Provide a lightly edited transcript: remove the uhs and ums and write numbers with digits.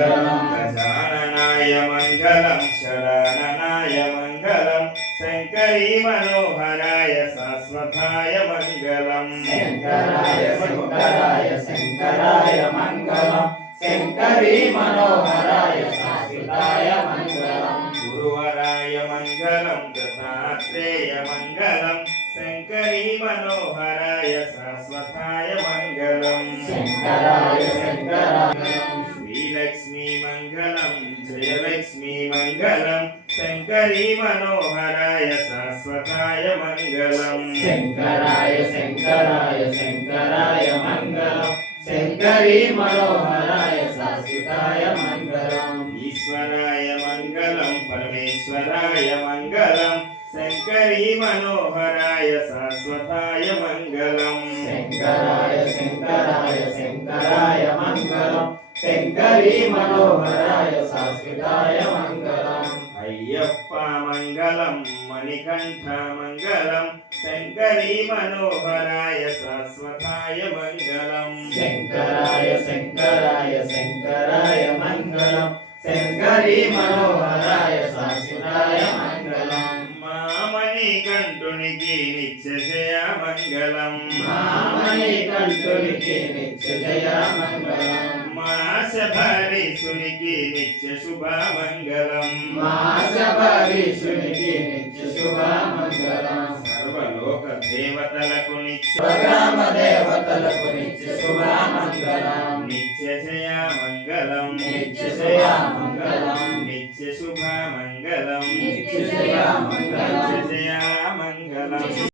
మంగళం గజాననాయ మంగళం శరణనాయ మంగళం శంకరీ మనోహరాయ శాశ్వతాయ మంగళం శంకరాయ శంకరాయ శంకరాయ మంగళం శంకరీ మనోహరాయ శాశ్వతాయ మంగళం గురువరాయ మంగళం దత్తాత్రేయ మంగళం శంకరీ మనోహరాయ శాశ్వతాయ మంగళం శంకరాయ శంకరాయ శ్రీలక్ష్మీ మంగళం జయలక్ష్మీ మంగళం శంకరీ మనోహరాయ శాశ్వతాయ మంగళం శంకరాయ శంకరాయ శంకరాయ మంగళం శంకరీ మనోహరాయ శాశ్వతాయ మంగళం ఈశ్వరాయ మంగళం పరమేశ్వరాయ మంగళం శంకరీ మనోహరాయ శాశ్వతాయ మంగళం శంకరాయ శంకరాయ శంకరాయ మంగళం శంకరీ మనోహరాయ శాశ్వతాయ మంగళం అయ్యప్ప మంగళం మణికంఠ మంగళం శంకరీ మనోహరాయ శాశ్వతాయ మంగళం శంకరాయ శంకరాయ శంకరాయ మంగళం శంకరీ మనోహరాయ శాశ్వతాయ మంగళం మణికంఠునికి నిత్యజయ మంగళం మణికంఠునికి నిత్యజయ మంగళం మాసభరీషునికి నిత్య శుభ మంగళం మాసభరీషునికి నిత్య శుభ మంగళం సర్వలోక దేవతలకు నిత్య గ్రామ దేవతలకు నిత్య శుభ మంగళం నిత్యజయ మంగళం నిత్యజయ మంగళం నిత్య శుభ మంగళం నిత్యజయ మంగళం నిత్యజయ మంగళం